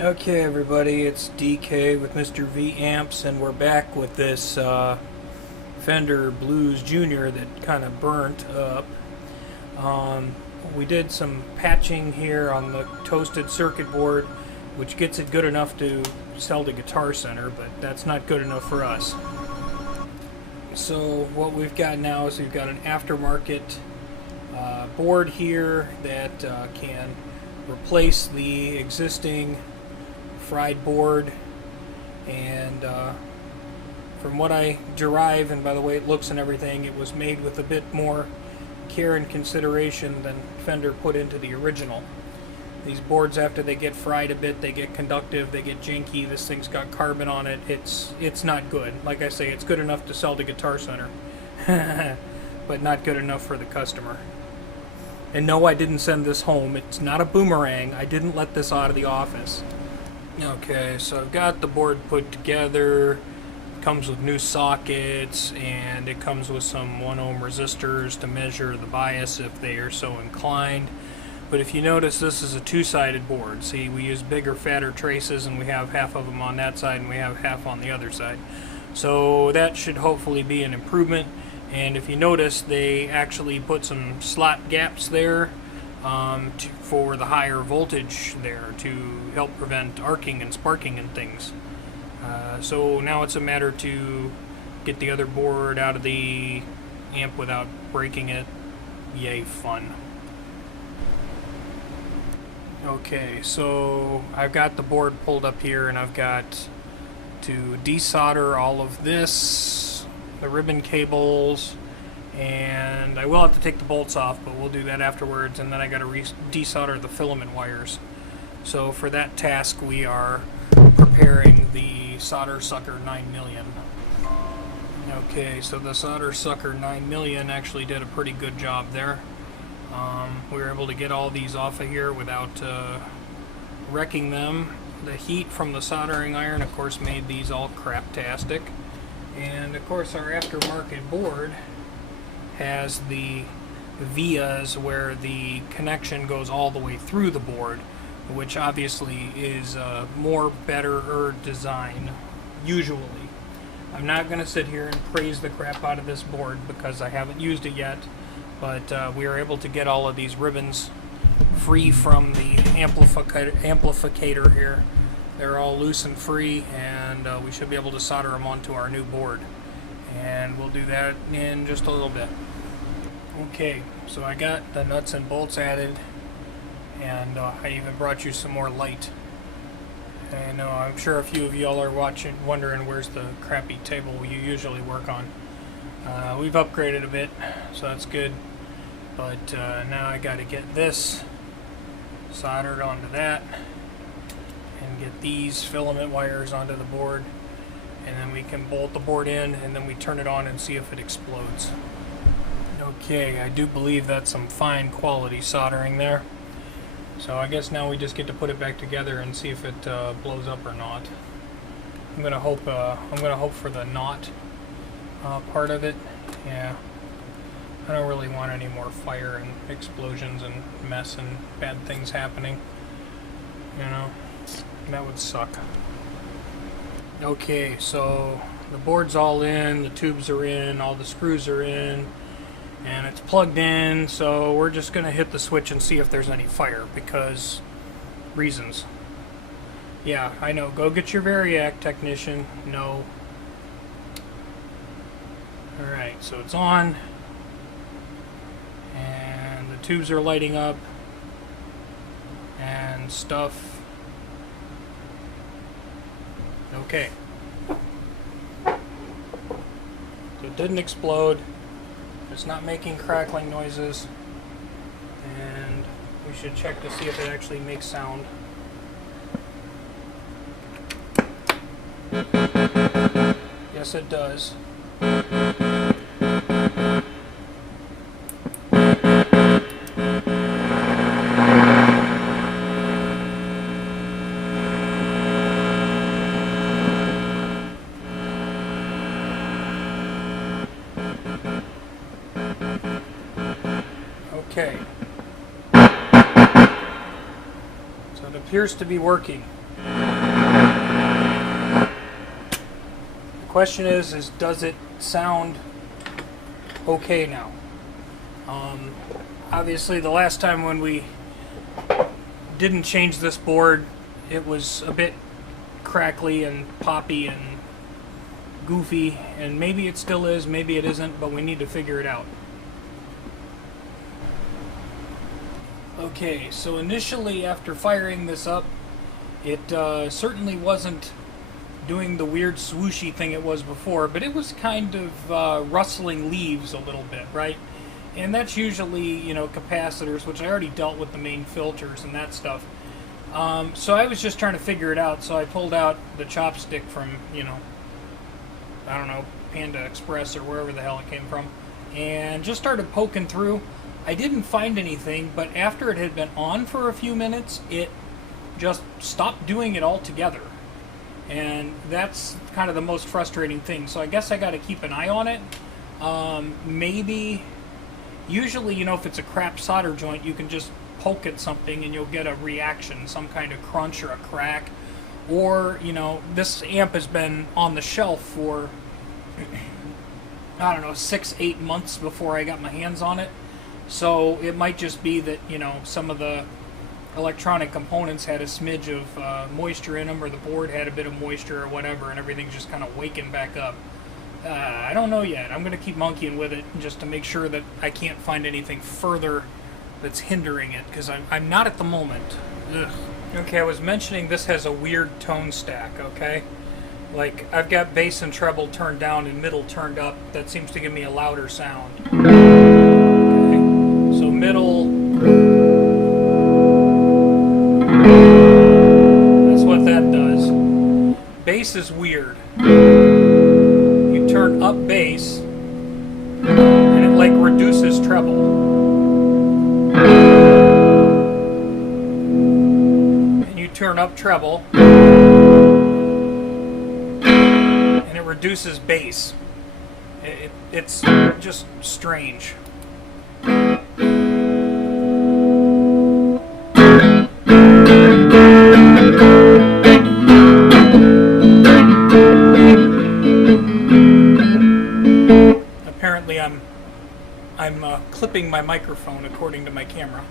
Okay, everybody, it's DK with Mr. V Amps, and we're back with this Fender Blues Junior that kind of burnt up. We did some patching here on the toasted circuit board, which gets it good enough to sell to Guitar Center, but that's not good enough for us. So what we've got now is we've got an aftermarket board here that can replace the existing fried board, and from what I derive, and by the way it looks and everything, it was made with a bit more care and consideration than Fender put into the original. These boards, after they get fried a bit, they get conductive, they get janky. This thing's got carbon on it. It's not good. Like I say, it's good enough to sell to Guitar Center, but not good enough for the customer. And no, I didn't send this home. It's not a boomerang. I didn't let this out of the office. Okay, so I've got the board put together. It comes with new sockets, and it comes with some 1 ohm resistors to measure the bias if they are so inclined. But if you notice, this is a two-sided board. See, we use bigger, fatter traces, and we have half of them on that side and we have half on the other side. So that should hopefully be an improvement. And if you notice, they actually put some slot gaps there for the higher voltage there to help prevent arcing and sparking and things. So now it's a matter to get the other board out of the amp without breaking it. Yay, fun. Okay, so I've got the board pulled up here, and I've got to desolder all of this, the ribbon cables, and I will have to take the bolts off, but we'll do that afterwards. And then I got to desolder the filament wires. So for that task, we are preparing the Solder Sucker 9mm. Okay, so the Solder Sucker 9mm actually did a pretty good job there. We were able to get all these off of here without wrecking them. The heat from the soldering iron, of course, made these all craptastic. And of course, our aftermarket board has the vias where the connection goes all the way through the board, which obviously is more better design, usually. I'm not going to sit here and praise the crap out of this board because I haven't used it yet, but we are able to get all of these ribbons free from the amplificator here. They're all loose and free, and we should be able to solder them onto our new board. And we'll do that in just a little bit. Okay, so I got the nuts and bolts added, and I even brought you some more light. And I'm sure a few of y'all are wondering where's the crappy table you usually work on. We've upgraded a bit, so that's good. But now I got to get this soldered onto that, and get these filament wires onto the board, and then we can bolt the board in, and then we turn it on and see if it explodes. Okay, I do believe that's some fine quality soldering there. So I guess now we just get to put it back together and see if it blows up or not. I'm gonna hope for the not part of it. Yeah, I don't really want any more fire and explosions and mess and bad things happening. You know, that would suck. Okay, so the board's all in, the tubes are in, all the screws are in, and it's plugged in, so we're just going to hit the switch and see if there's any fire, because reasons. Yeah, I know, go get your Variac, technician. No. Alright, so it's on, and the tubes are lighting up, and stuff. Okay. So it didn't explode. It's not making crackling noises. And we should check to see if it actually makes sound. Yes, it does. Okay. So it appears to be working. question is does it sound okay now? Obviously, the last time when we didn't change this board, it was a bit crackly and poppy and goofy, and maybe it still is, maybe it isn't, but we need to figure it out. Okay, so initially after firing this up, it certainly wasn't doing the weird swooshy thing it was before, but it was kind of rustling leaves a little bit, right? And that's usually, you know, capacitors, which I already dealt with the main filters and that stuff. So I was just trying to figure it out, so I pulled out the chopstick from, you know, I don't know, Panda Express or wherever the hell it came from, and just started poking through. I didn't find anything, but after it had been on for a few minutes, it just stopped doing it altogether. And that's kind of the most frustrating thing. So I guess I got to keep an eye on it. Maybe, usually, you know, if it's a crap solder joint, you can just poke at something and you'll get a reaction, some kind of crunch or a crack. Or, you know, this amp has been on the shelf for, I don't know, 6-8 months before I got my hands on it. So it might just be that, you know, some of the electronic components had a smidge of moisture in them, or the board had a bit of moisture or whatever, and everything's just kind of waking back up. I don't know yet. I'm going to keep monkeying with it just to make sure that I can't find anything further that's hindering it, because I'm not at the moment. Ugh. Okay, I was mentioning this has a weird tone stack, okay? Like, I've got bass and treble turned down and middle turned up. That seems to give me a louder sound. Okay, so middle... that's what that does. Bass is weird. You turn up bass, and it, like, reduces treble. Turn up treble, and it reduces bass. It's just strange. Apparently I'm clipping my microphone according to my camera.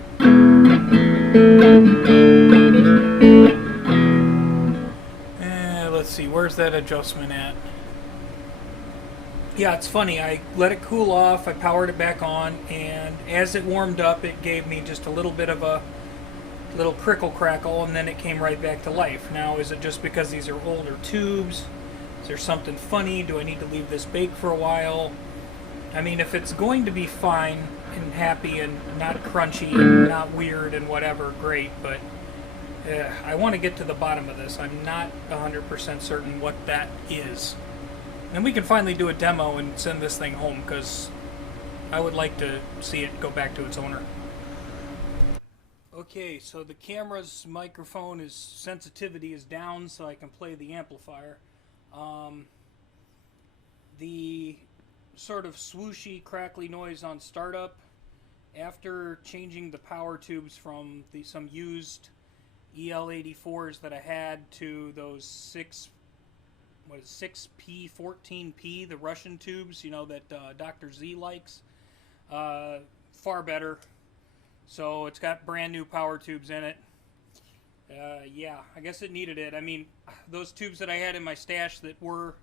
Let's see, where's that adjustment at? Yeah, it's funny, I let it cool off, I powered it back on, and as it warmed up, it gave me just a little bit of a little crickle crackle, and then it came right back to life. Now, is it just because these are older tubes? Is there something funny? Do I need to leave this bake for a while? I mean, if it's going to be fine and happy and not crunchy and not weird and whatever, great, but I want to get to the bottom of this. I'm not 100% certain what that is. And we can finally do a demo and send this thing home, because I would like to see it go back to its owner. Okay, so the camera's microphone sensitivity is down, so I can play the amplifier. The sort of swooshy, crackly noise on startup, after changing the power tubes from some used EL84s that I had to those 6P, 14P, the Russian tubes, you know, that Dr. Z likes, far better. So it's got brand new power tubes in it. Yeah, I guess it needed it. I mean, those tubes that I had in my stash that were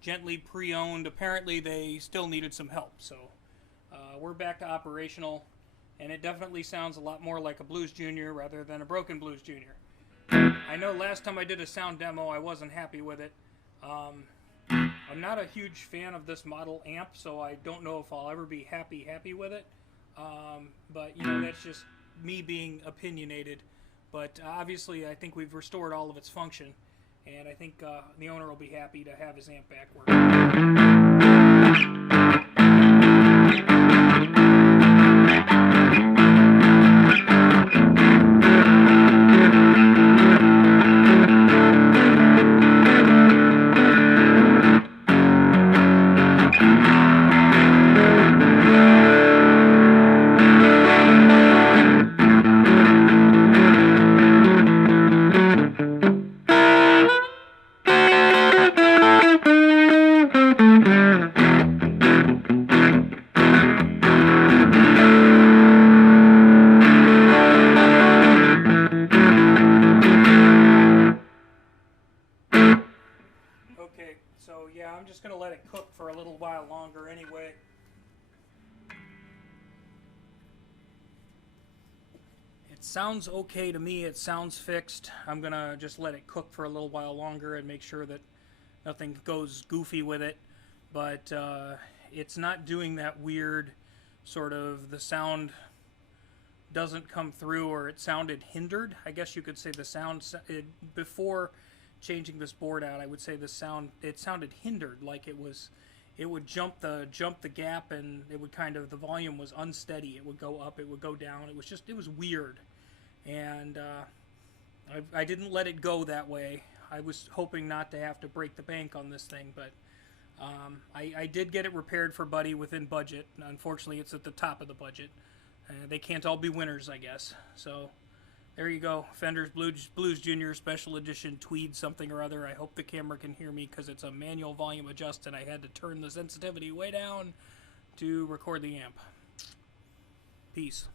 gently pre-owned, apparently they still needed some help. So we're back to operational, and it definitely sounds a lot more like a Blues Junior rather than a broken Blues Junior. I know last time I did a sound demo, I wasn't happy with it. I'm not a huge fan of this model amp, so I don't know if I'll ever be happy with it. But, you know, that's just me being opinionated. But obviously, I think we've restored all of its function, and I think the owner will be happy to have his amp back working. It sounds okay to me. It sounds fixed. I'm gonna just let it cook for a little while longer and make sure that nothing goes goofy with it. But it's not doing that weird sort of the sound doesn't come through, or it sounded hindered. I guess you could say the sound before changing this board out. I would say the sound it sounded hindered, like it would jump the gap, and it would kind of the volume was unsteady. It would go up, it would go down. It was weird, and I didn't let it go that way. I was hoping not to have to break the bank on this thing, but I did get it repaired for Buddy within budget. Unfortunately, it's at the top of the budget. They can't all be winners, I guess. So there you go. Fender's Blues Junior Special Edition Tweed something or other. I hope the camera can hear me because it's a manual volume adjust and I had to turn the sensitivity way down to record the amp. Peace.